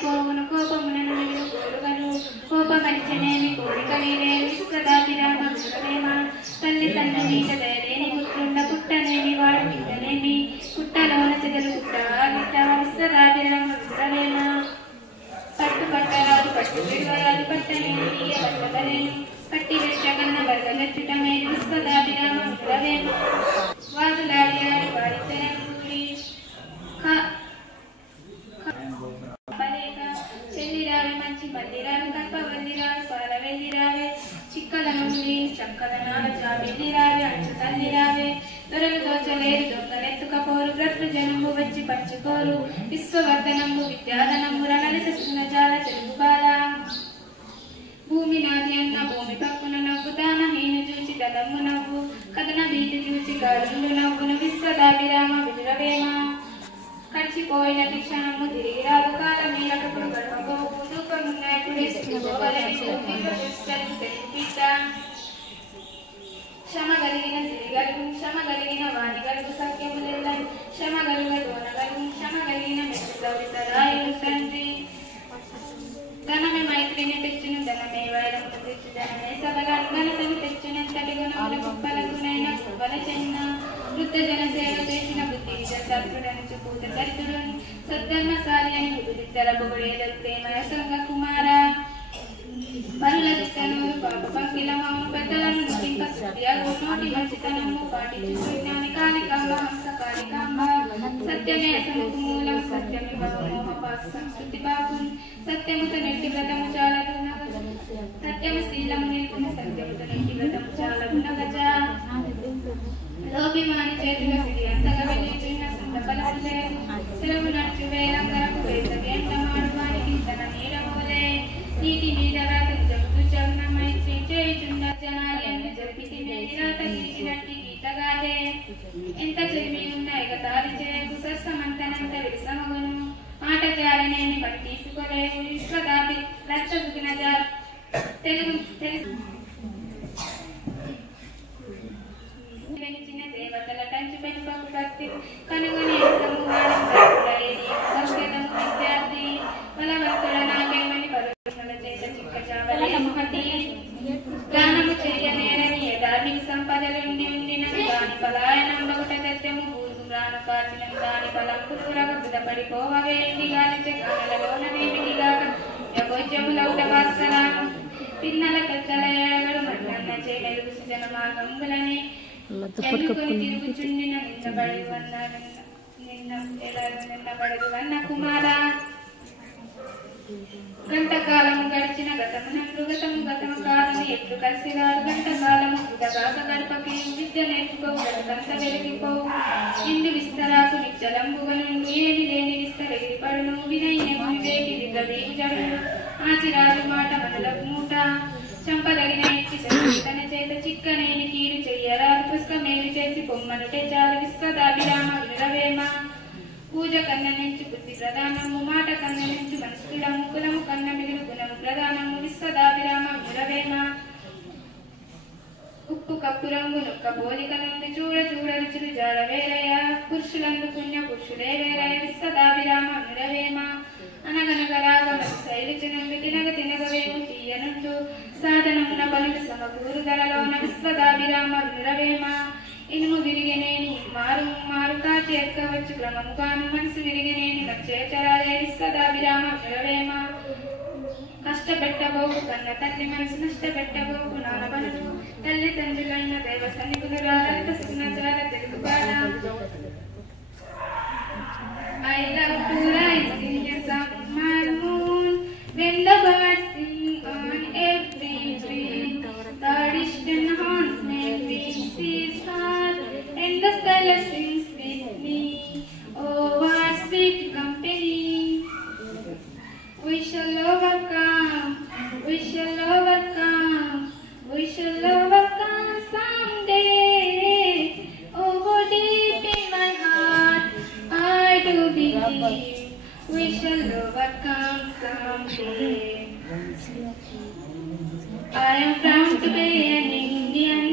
కోవును కోపములను మిగులు కోరుగను కోపమరిచనేమి కోరిక నీరేరు విశ్వదాభిరామ విశ్వదేమ తల్లి తల్లి నీట దయలేని పుట్రుండ పుట్టనేమి వాడు పిట్టనేమి పుట్టలోన చెదలు పుట్ట విశ్వదాభిరామ విశ్వదేమ పట్టు పట్టరాదు పట్టు విడవరాదు పట్టనేమి పట్టదలేను పట్టి వెచ్చగన్న బరగలచ్చుట మేలు విశ్వదాభిరామ విశ్వదేమ వాదులాడి ఆడి వాడితేనూరి చెల్లిరావి మంచి మల్లిరావి కల్పవల్లిరావి పాలవెల్లిరావే చిక్కలనుండి చక్కదనాల జాబెల్లిరావి అంచు తల్లిరావే దొరలు దోచలేరు దొంగలెత్తుకపోరు బ్రతులు జనము వచ్చి పంచుకోరు విశ్వవర్ధనము విద్యాధనము రణలిత సున్నజాల తెలుగుబాల భూమి నాది అన్న భూమి పక్కున నవ్వు దానహీను చూచి దళము నవ్వు కథన వీధి చూచి గాడులు నవ్వును విశ్వదాభిరామ విజురవేమ కడిచిపోయిన క్షణము తిరిగి రాదు కాలం మీరకప్పుడు గడపబోకు దూపమున్నాయకుడే క్షమ కలిగిన సిరి గలుగు క్షమ కలిగిన వాణి గలుగు సత్యము లేదని క్షమ గలుగ దోన గలుగు క్షమ కలిగిన మెచ్చు గౌరి సదాయులు తండ్రి ధనమే మైత్రిని తెచ్చును ధనమే వైరమును తెచ్చు ధనమే సబలను ఘనతను తెచ్చునంతటి గుణముల కుప్పలకునైనా కుప్పల చెన్న వృద్ధ జన సేవ చేసిన బుద్ధి విజయసాత్రుడను పూత దరిద్రుడు సద్ధర్మశాలి అని బుద్ధిద్దర బొగడేదరు ప్రేమయ సంగ కుమార పనుల దిక్కనూరు పాప పంకిలమౌను పెద్దలను నటింప సత్యాలు నోటి మంచితనము పాటించు జ్ఞాని కాళికాంబ హంస కాళికాంబ సత్యమే అసలుకు మూలం సత్యమి బహుమోహ పాస సంస్కృతి బాబు సత్యముతో నెట్టి వ్రతము చాలా సత్యము శీలము నిలుపుని సత్యముతో నెట్టి వ్రతము చాలా గుణగజ లోభిమాని చేతిలో సిరి అంతగా వెళ్ళిన సొంత బలము లేదు సెలవు నడుచు వేలంకరకు వేసవి ఎండమాడు వానికి తన నీడమోలే నీటి మీద రాత జగదు చవనమై చేయుచుండ జనాలు ఎన్న జరిపి రాత గీచినట్టి గీతగాదే ఎంత చెరిమి ఉన్న ఎగతాళి చేయకు సస్సమంతనంత విరసమగును మాట జాలనేమి పని తీసుకోలేవు విశ్వదాపి రచ్చగుదిన తెలుగు పెంచిన దేవతల కంచి పెంపకు భక్తి కనుగొని సంస్కృతము విద్యార్థి బలవంతుల నాకేమని పరుల చేత చిక్క చావలేమతి గానము చెయ్యనేరని యథార్థిక సంపదలు ఉండిన దాని పలాయనం బగుట తెత్తెము భూము రాను కాచిన దాని బలం పురుగు బుధపడిపోవే ఎండి గాలించే కానలలోన వేమిటిగాక యగోజ్యములౌట వాస్తరాము పిన్నల పెద్దల ఏడగడు మన్నన్న చేయలు సుజన మార్గంగులని తిరుగుచుండిన నిన్నబడదు వన్న కుమార గంటకాలము గడిచిన గతమునందు గతము కాలము ఎట్లు కలిసిరారు గంటకాలము బుధగాక గడపకి విద్య నేర్చుకోవు గడకంత వెలిగిపోవు ఇందు విస్తరాకు నిచ్చలంబుగనుండు ఏమి లేని విస్తరెగిరిపడును వినయము వివేకి విగవేగు జడును ఆచిరాజు మాట మనలకు మూట చంపదగిన ఇచ్చి తన చేత చిక్కనేని కీడు చెయ్యరాదు పుష్పమేలు చేసి బొమ్మను తెచ్చారు విశ్వదాభిరామ వినురవేమ పూజ కన్న నుంచి బుద్ధి ప్రధానము మాట కన్న నుంచి మనస్కులము కులము కన్న మిగులు గుణము ప్రధానము విశ్వదాభిరామ వినురవేమ ఉప్పు కప్పు రంగు నొక్క పోలిక నుండి చూడ రుచులు జాడ వేరయ పురుషులందు పుణ్య పురుషులే వేరయ విశ్వదాభిరామ వినురవేమ అనగనగరాగ శైలిచనుండి తినగవేము తీయనుండు సాధనమున పలుకు సమకూరు ధరలోన విశ్వదాభిరామ వినురవేమ ఇనుము విరిగినేని మారు కాచి ఎక్కవచ్చు క్రమముగాను మనసు విరిగినేని వచ్చేచరాలే విశ్వదాభిరామ వినురవేమ కష్టపెట్టబోకు కన్న తల్లి మనసు నష్టపెట్టబోకు నానబడును తల్లి తండ్రులైన దైవ సన్నిధులు రాలత సున్నజాల తెలుగుబాట I love to rise in the summer moon when the birds sing on every tree. The distant horns make me see stars and the sky sings with me. Oh, what sweet company! We shall overcome. We shall overcome. We shall overcome someday. Oh, deep in my heart, I do believe we shall overcome someday. I am proud to be an Indian.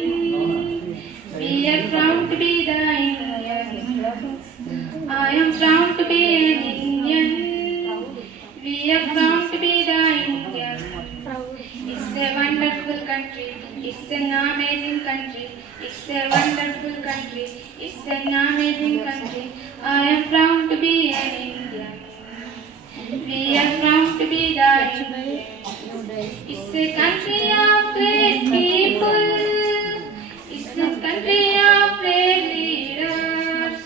We are proud to be the Indians. I am proud to be an Indian. We are an amazing country. It's a wonderful country. It's an amazing country. I am proud to be an Indian. We are proud to be the Indian. It's a country of great people. It's a country of great leaders.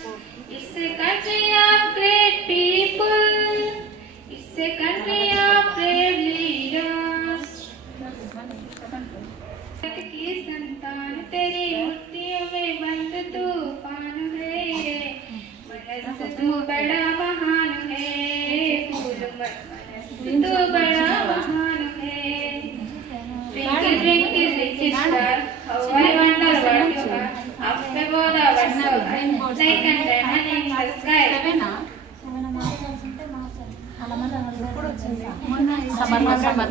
It's a country of great people. It's a country of great leaders. की संतान तेरी मूर्तियों में बंद तूफान है मनस तू बड़ा महान है फूल मनस तू बड़ा महान है Twinkle twinkle little star how I wonder what you are up above the world so high like a diamond in the sky sabar